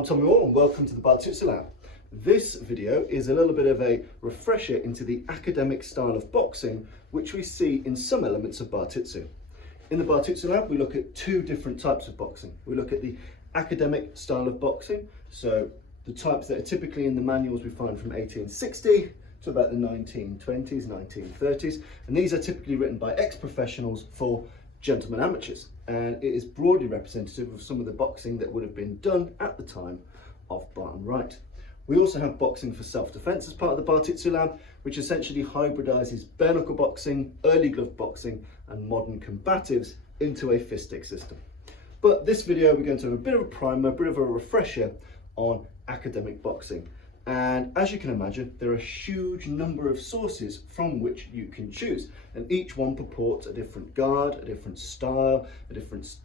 I'm Tommy Moore and welcome to the Bartitsu Lab. This video is a little bit of a refresher into the academic style of boxing which we see in some elements of Bartitsu. In the Bartitsu Lab we look at two different types of boxing. We look at the academic style of boxing, so the types that are typically in the manuals we find from 1860 to about the 1920s, 1930s, and these are typically written by ex-professionals for gentlemen amateurs, and it is broadly representative of some of the boxing that would have been done at the time of Barton Wright. We also have boxing for self-defense as part of the Bartitsu Lab, which essentially hybridizes bare knuckle boxing, early glove boxing and modern combatives into a fist stick system. But this video we're going to have a bit of a primer, a bit of a refresher on academic boxing. And as you can imagine, there are a huge number of sources from which you can choose, and each one purports a different guard, a different style, a different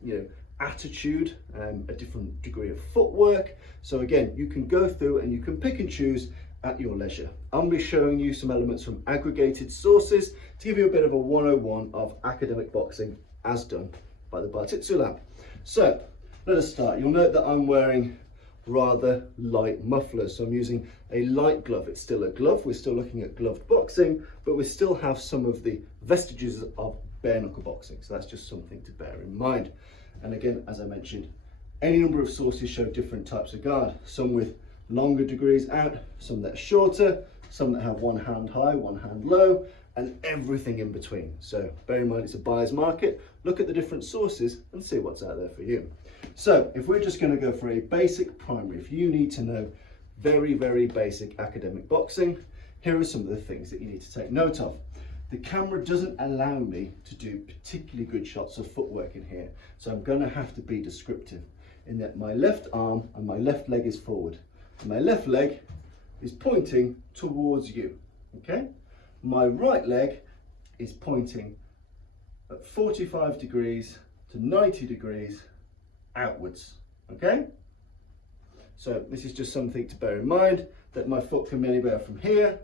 attitude, a different degree of footwork. So again, you can go through and you can pick and choose at your leisure. I'm going to be showing you some elements from aggregated sources to give you a bit of a 101 of academic boxing as done by the Bartitsu Lab. So let us start. You'll note that I'm wearing rather light mufflers, so I'm using a light glove. It's still a glove, we're still looking at gloved boxing, but we still have some of the vestiges of bare knuckle boxing, so that's just something to bear in mind. And again, as I mentioned, any number of sources show different types of guard, some with longer degrees out, some that are shorter, some that have one hand high, one hand low, and everything in between. So bear in mind it's a buyer's market. Look at the different sources and see what's out there for you. So if we're just going to go for a basic primary, if you need to know very basic academic boxing, here are some of the things that you need to take note of. The camera doesn't allow me to do particularly good shots of footwork in here, so I'm going to have to be descriptive in that my left arm and my left leg is forward. And my left leg is pointing towards you, okay? My right leg is pointing at 45 degrees to 90 degrees outwards, okay? So this is just something to bear in mind, that my foot can be anywhere from here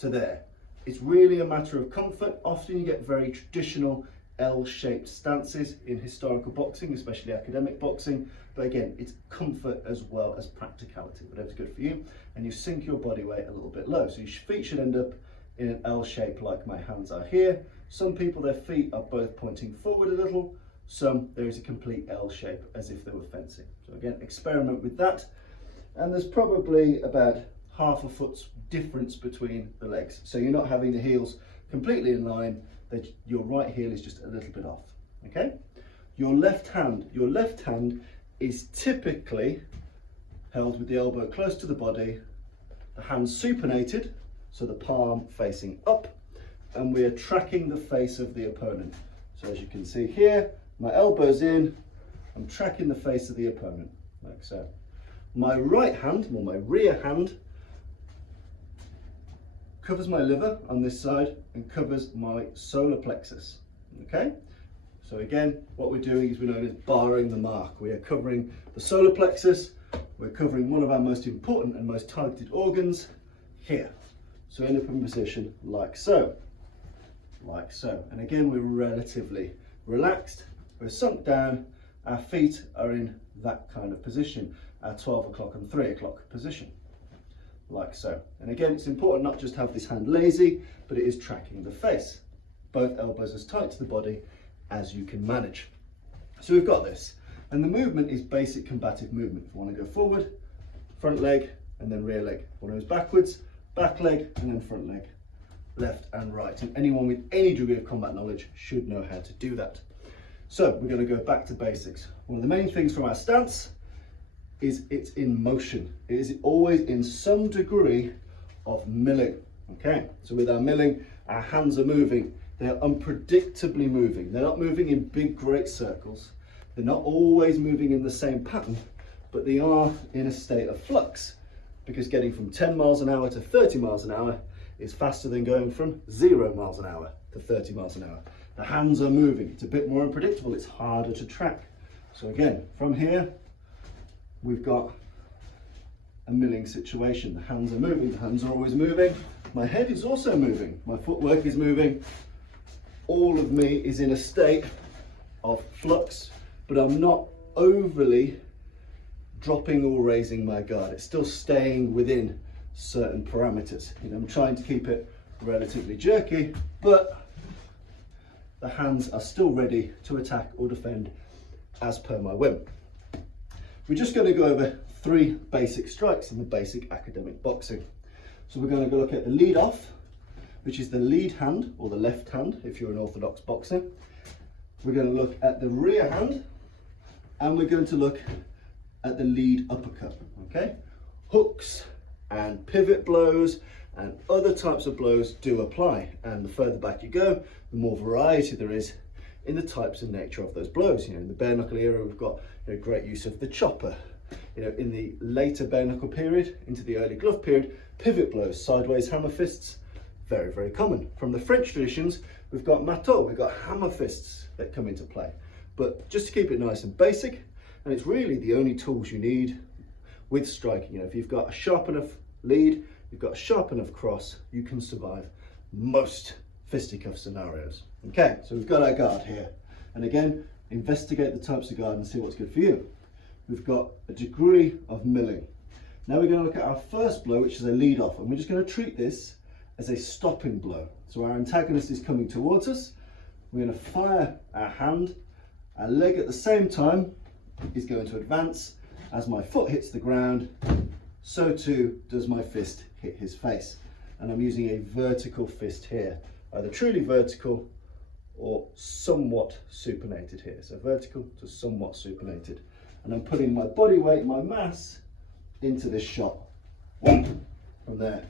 to there. It's really a matter of comfort. Often you get very traditional L-shaped stances in historical boxing, especially academic boxing, but again, it's comfort as well as practicality, whatever's good for you, and you sink your body weight a little bit low. So your feet should end up in an L shape like my hands are here. Some people, their feet are both pointing forward a little, some there is a complete L shape as if they were fencing. So again, experiment with that. And there's probably about half a foot's difference between the legs. So you're not having the heels completely in line, that your right heel is just a little bit off, okay? Your left hand is typically held with the elbow close to the body, the hand supinated, so the palm facing up, and we are tracking the face of the opponent. So as you can see here, my elbow's in, I'm tracking the face of the opponent, like so. My right hand, or my rear hand, covers my liver on this side and covers my solar plexus, okay? So again, what we're doing is we're known as barring the mark. We are covering the solar plexus, we're covering one of our most important and most targeted organs here. So end up in position like so, like so. And again, we're relatively relaxed, we're sunk down, our feet are in that kind of position, our 12 o'clock and 3 o'clock position, like so. And again, it's important not just to have this hand lazy, but it is tracking the face. Both elbows as tight to the body as you can manage. So we've got this, and the movement is basic combative movement. If you want to go forward, front leg, and then rear leg. If you want to go backwards, back leg, and then front leg, left and right. And anyone with any degree of combat knowledge should know how to do that. So we're going to go back to basics. One of the main things from our stance is it's in motion. It is always in some degree of milling, okay? So with our milling, our hands are moving. They're unpredictably moving. They're not moving in big, great circles. They're not always moving in the same pattern, but they are in a state of flux, because getting from 10 miles an hour to 30 miles an hour is faster than going from 0 miles an hour to 30 miles an hour. The hands are moving. It's a bit more unpredictable. It's harder to track. So again, from here, we've got a milling situation. The hands are moving. The hands are always moving. My head is also moving. My footwork is moving. All of me is in a state of flux, but I'm not overly dropping or raising my guard. It's still staying within certain parameters. You know, I'm trying to keep it relatively jerky, but the hands are still ready to attack or defend as per my whim. We're just going to go over 3 basic strikes in the basic academic boxing. So we're going to go look at the lead off, which is the lead hand, or the left hand if you're an orthodox boxer. We're going to look at the rear hand, and we're going to look at the lead uppercut. Okay, hooks and pivot blows and other types of blows do apply, and the further back you go, the more variety there is in the types and nature of those blows. You know, in the bare knuckle era, we've got, you know, great use of the chopper. You know, in the later bare knuckle period into the early glove period, pivot blows, sideways hammer fists, very, very common. From the French traditions, we've got marteau, we've got hammer fists that come into play. But just to keep it nice and basic, and it's really the only tools you need with striking. You know, if you've got a sharp enough lead, you've got a sharp enough cross, you can survive most fisticuff scenarios. Okay, so we've got our guard here. And again, investigate the types of guard and see what's good for you. We've got a degree of milling. Now we're going to look at our first blow, which is a lead off, and we're just going to treat this as a stopping blow. So our antagonist is coming towards us. We're going to fire our hand. Our leg at the same time is going to advance. As my foot hits the ground, so too does my fist hit his face. And I'm using a vertical fist here, either truly vertical or somewhat supinated here. So vertical to somewhat supinated. And I'm putting my body weight, my mass, into this shot. From there.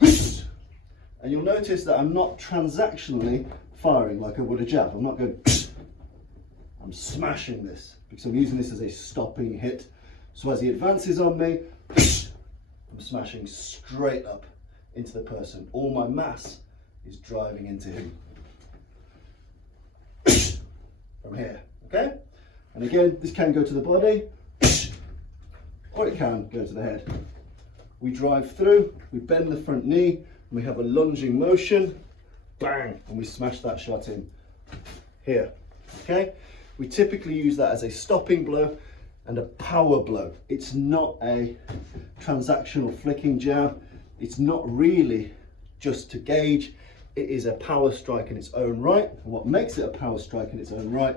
And you'll notice that I'm not transactionally firing like I would a jab. I'm not going, I'm smashing this because I'm using this as a stopping hit. So as he advances on me, I'm smashing straight up into the person. All my mass is driving into him. From here, okay? And again, this can go to the body, or it can go to the head. We drive through, we bend the front knee, and we have a lunging motion, bang, and we smash that shot in here, okay? We typically use that as a stopping blow and a power blow. It's not a transactional flicking jab. It's not really just to gauge. It is a power strike in its own right. And what makes it a power strike in its own right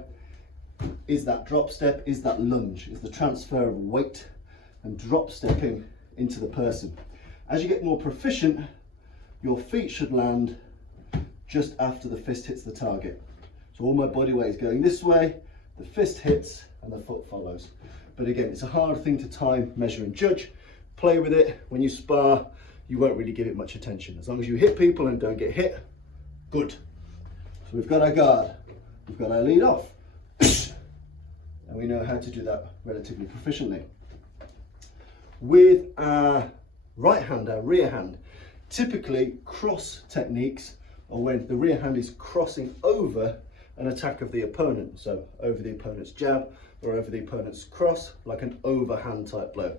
is that drop step, is that lunge, is the transfer of weight and drop stepping into the person. As you get more proficient, your feet should land just after the fist hits the target. So all my body weight is going this way, the fist hits and the foot follows. But again, it's a hard thing to time, measure and judge. Play with it. When you spar, you won't really give it much attention. As long as you hit people and don't get hit, good. So we've got our guard, we've got our lead off, and we know how to do that relatively proficiently. With our right hand, our rear hand, typically cross techniques are when the rear hand is crossing over an attack of the opponent. So over the opponent's jab or over the opponent's cross, like an overhand type blow.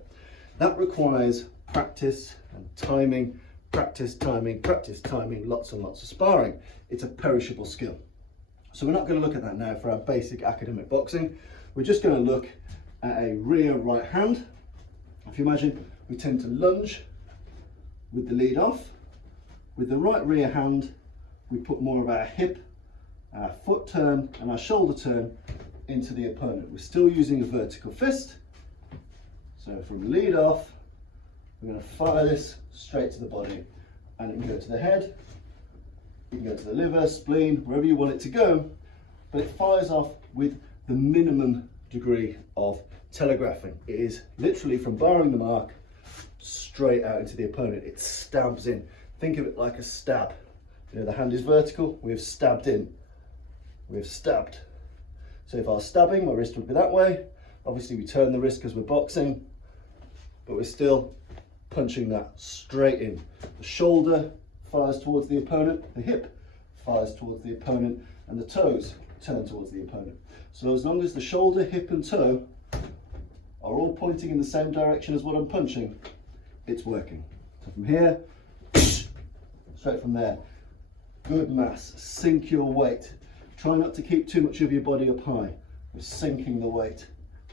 That requires practice and timing, practice, timing, lots and lots of sparring. It's a perishable skill. So we're not going to look at that now for our basic academic boxing. We're just going to look at a rear right hand. If you imagine, we tend to lunge with the lead off. With the right rear hand, we put more of our hip, our foot turn and our shoulder turn into the opponent. We're still using a vertical fist. So from lead off, we're going to fire this straight to the body, and it can go to the head, it can go to the liver, spleen, wherever you want it to go, but it fires off with the minimum degree of telegraphing. It is literally from barring the mark straight out into the opponent. It stabs in. Think of it like a stab. You know, the hand is vertical, we have stabbed in. We have stabbed. So if I was stabbing, my wrist would be that way. Obviously we turn the wrist because we're boxing, but we're still punching that straight in. The shoulder fires towards the opponent, the hip fires towards the opponent, and the toes turn towards the opponent. So as long as the shoulder, hip and toe are all pointing in the same direction as what I'm punching, it's working. So from here, straight from there. Good mass, sink your weight. Try not to keep too much of your body up high. We're sinking the weight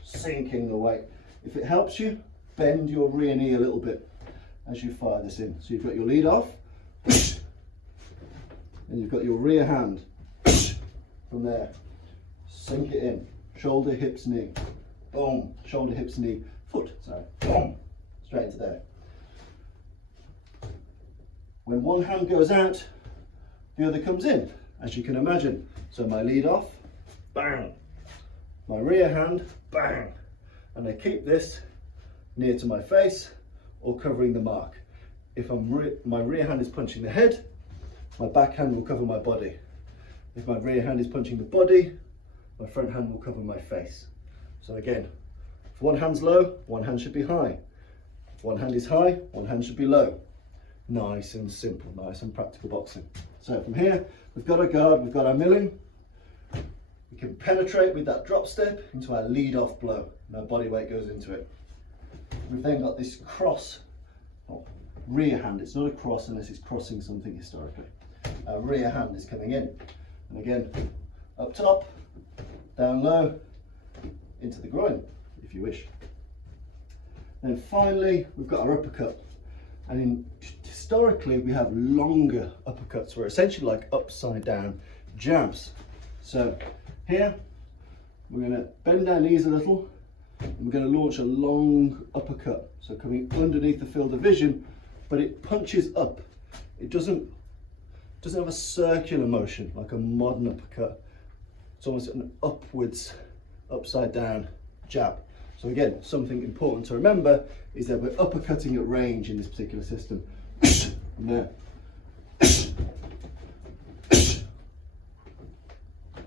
sinking the weight. If it helps you, bend your rear knee a little bit as you fire this in. So you've got your lead off, and you've got your rear hand. From there, sink it in. Shoulder, hips, knee. Boom. Shoulder, hips, knee. Foot. Sorry. Boom. Straight into there. When one hand goes out, the other comes in, as you can imagine. So my lead off, bang. My rear hand, bang. And I keep this near to my face or covering the mark. If my rear hand is punching the head, my back hand will cover my body. If my rear hand is punching the body, my front hand will cover my face. So again, if one hand's low, one hand should be high. If one hand is high, one hand should be low. Nice and simple, nice and practical boxing. So from here, we've got our guard, we've got our milling. We can penetrate with that drop step into our lead off blow, and our body weight goes into it. We've then got this cross, rear hand. It's not a cross unless it's crossing something historically. Our rear hand is coming in. And again, up top, down low, into the groin, if you wish. Then finally, we've got our uppercut. And historically, we have longer uppercuts. We're essentially like upside down jabs. So here, we're going to bend our knees a little, and we're going to launch a long uppercut. So coming underneath the field of vision, but it punches up. It doesn't have a circular motion like a modern uppercut. It's almost an upwards, upside down jab. So again, something important to remember is that we're uppercutting at range in this particular system. From there.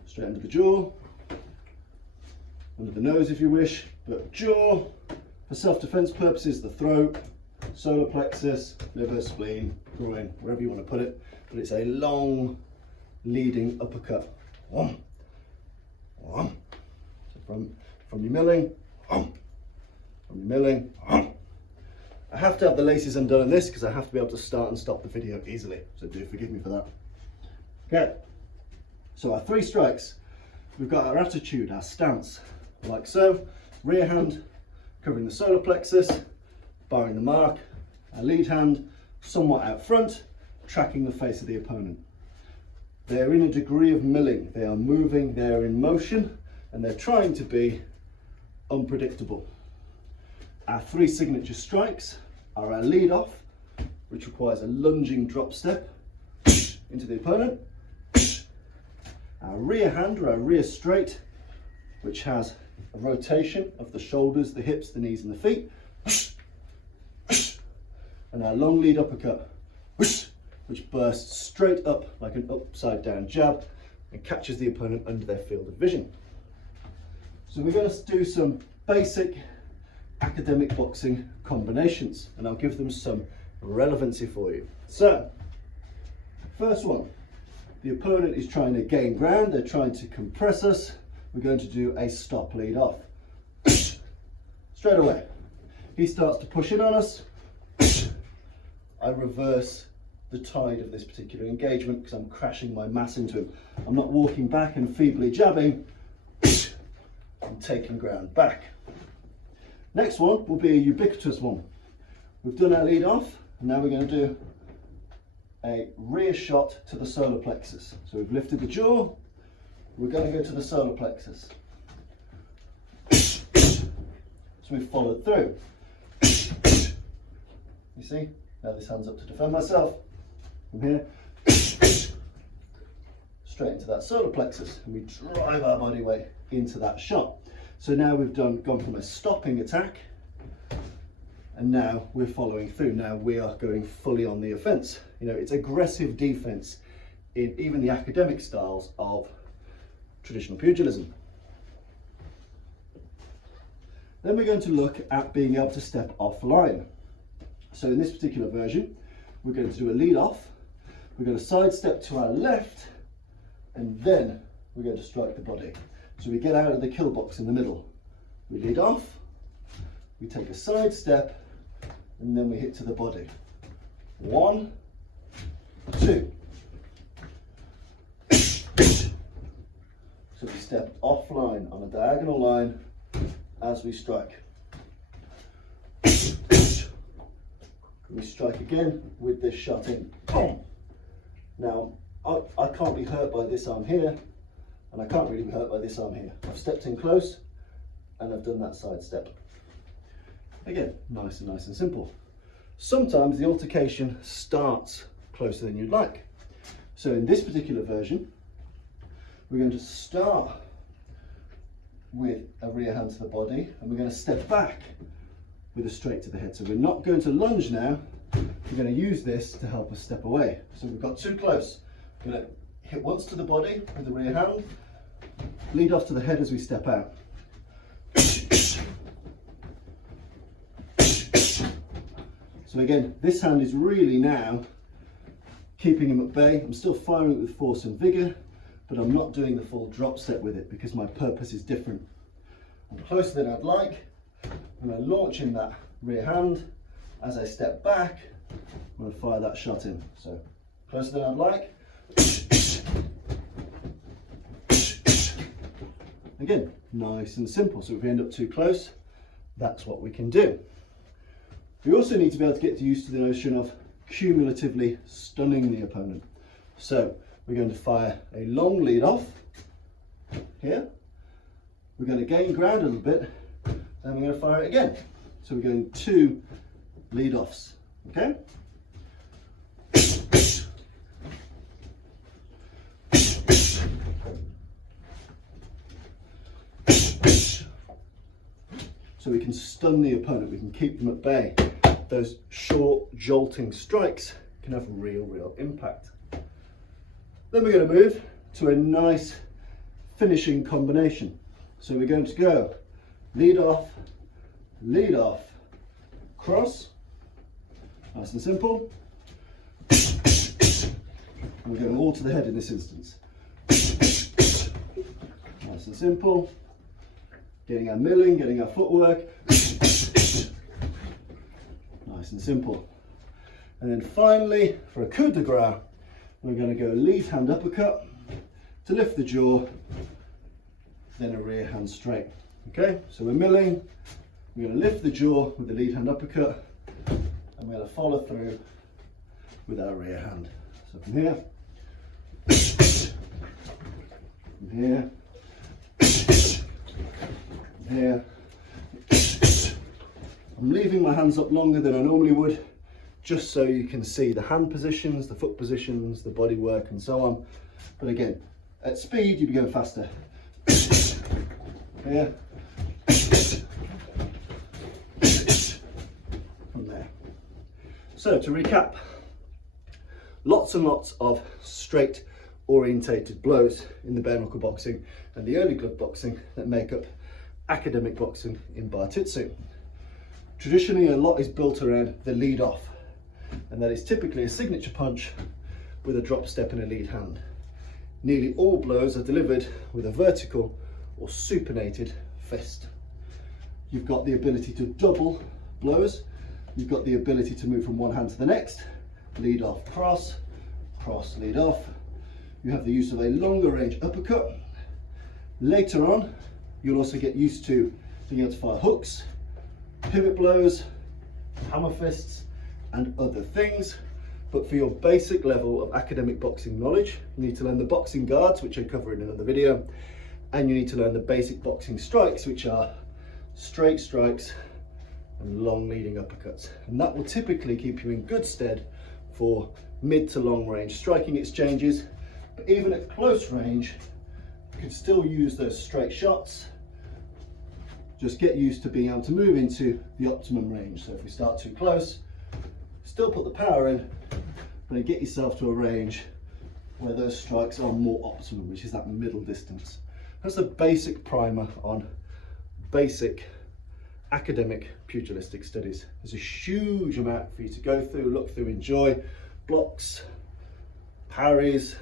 Straight under the jaw, under the nose if you wish, but jaw, for self-defense purposes, the throat, solar plexus, liver, spleen, groin, wherever you want to put it. But it's a long leading uppercut. So from your milling, from your milling. I have to have the laces undone on this because I have to be able to start and stop the video easily. So do forgive me for that. Okay, so our 3 strikes. We've got our attitude, our stance, like so. Rear hand covering the solar plexus, barring the mark. Our lead hand somewhat out front, tracking the face of the opponent. They're in a degree of milling. They are moving, they're in motion, and they're trying to be unpredictable. Our 3 signature strikes are our lead off, which requires a lunging drop step into the opponent. Our rear hand, or our rear straight, which has a rotation of the shoulders, the hips, the knees and the feet. And our long lead uppercut, which bursts straight up like an upside down jab and catches the opponent under their field of vision. So we're going to do some basic academic boxing combinations, and I'll give them some relevancy for you. So, first one, the opponent is trying to gain ground, they're trying to compress us. We're going to do a stop lead off. Straight away, he starts to push in on us. I reverse the tide of this particular engagement because I'm crashing my mass into him. I'm not walking back and feebly jabbing. I'm taking ground back. Next one will be a ubiquitous one. We've done our lead off, and now we're going to do a rear shot to the solar plexus. So we've lifted the jaw, we're going to go to the solar plexus. So we've followed through. You see? Now this hand's up to defend myself. From here, straight into that solar plexus, and we drive our body weight into that shot. So now we've gone from a stopping attack, and now we're following through. Now we are going fully on the offense. You know, it's aggressive defense in even the academic styles of traditional pugilism. Then we're going to look at being able to step offline. So in this particular version, we're going to do a lead off. We're going to sidestep to our left, and then we're going to strike the body. So we get out of the kill box in the middle. We lead off, we take a side step, and then we hit to the body. 1, 2. So we step offline on a diagonal line, as we strike. We strike again with this shot in. Now, I can't be hurt by this arm here, and I can't really be hurt by this arm here. I've stepped in close, and I've done that side step. Again, nice and simple. Sometimes the altercation starts closer than you'd like. So in this particular version, we're going to start with a rear hand to the body, and we're going to step back with a straight to the head. So we're not going to lunge now, we're going to use this to help us step away. So we've got too close. We're going to hit once to the body with the rear hand, lead off to the head as we step out. So again, this hand is really now keeping him at bay. I'm still firing it with force and vigour, but I'm not doing the full drop step with it because my purpose is different. I'm closer than I'd like. I'm going to launch in that rear hand. As I step back, I'm going to fire that shot in. So closer than I'd like. Again, nice and simple. So if we end up too close, that's what we can do. We also need to be able to get used to the notion of cumulatively stunning the opponent. So we're going to fire a long lead off here. We're going to gain ground a little bit, and we're going to fire it again. So we're going 2 lead offs, okay? So we can stun the opponent, we can keep them at bay. Those short, jolting strikes can have real impact. Then we're going to move to a nice finishing combination. So we're going to go lead off, cross, nice and simple. And we're going all to the head in this instance. Nice and simple. Getting our milling, getting our footwork. Nice and simple. And then finally, for a coup de grace, we're going to go lead hand uppercut to lift the jaw, then a rear hand straight. Okay, so we're milling, we're going to lift the jaw with the lead hand uppercut, and we're going to follow through with our rear hand. So from here, from here, from here. I'm leaving my hands up longer than I normally would, just so you can see the hand positions, the foot positions, the body work and so on. But again, at speed, you'd be going faster. Here. From there. So to recap, lots and lots of straight orientated blows in the bare knuckle boxing and the early glove boxing that make up academic boxing in Bartitsu. Traditionally, a lot is built around the lead off, and that is typically a signature punch with a drop step and a lead hand. Nearly all blows are delivered with a vertical or supinated fist. You've got the ability to double blows. You've got the ability to move from one hand to the next, lead off, cross, cross, lead off. You have the use of a longer range uppercut. Later on, you'll also get used to being able to fire hooks, pivot blows, hammer fists, and other things. But for your basic level of academic boxing knowledge, you need to learn the boxing guards, which I cover in another video, and you need to learn the basic boxing strikes, which are straight strikes and long leading uppercuts. And that will typically keep you in good stead for mid to long range striking exchanges. But even at close range, you can still use those straight shots. Just get used to being able to move into the optimum range. So if we start too close, still put the power in, but then get yourself to a range where those strikes are more optimum, which is that middle distance. That's a basic primer on basic academic pugilistic studies. There's a huge amount for you to go through, look through, enjoy. Blocks, parries,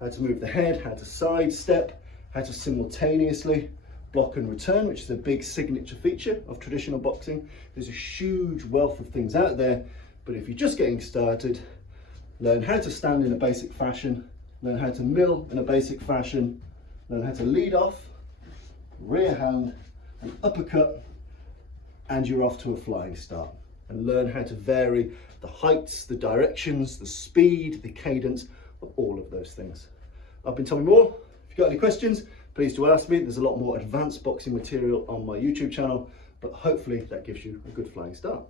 how to move the head, how to sidestep, how to simultaneously block and return, which is a big signature feature of traditional boxing. There's a huge wealth of things out there, but if you're just getting started, learn how to stand in a basic fashion, learn how to mill in a basic fashion, learn how to lead off, rear hand, an uppercut, and you're off to a flying start. And learn how to vary the heights, the directions, the speed, the cadence of all of those things. I've been Tommy Moore. If you've got any questions, please do ask me. There's a lot more advanced boxing material on my YouTube channel, but hopefully that gives you a good flying start.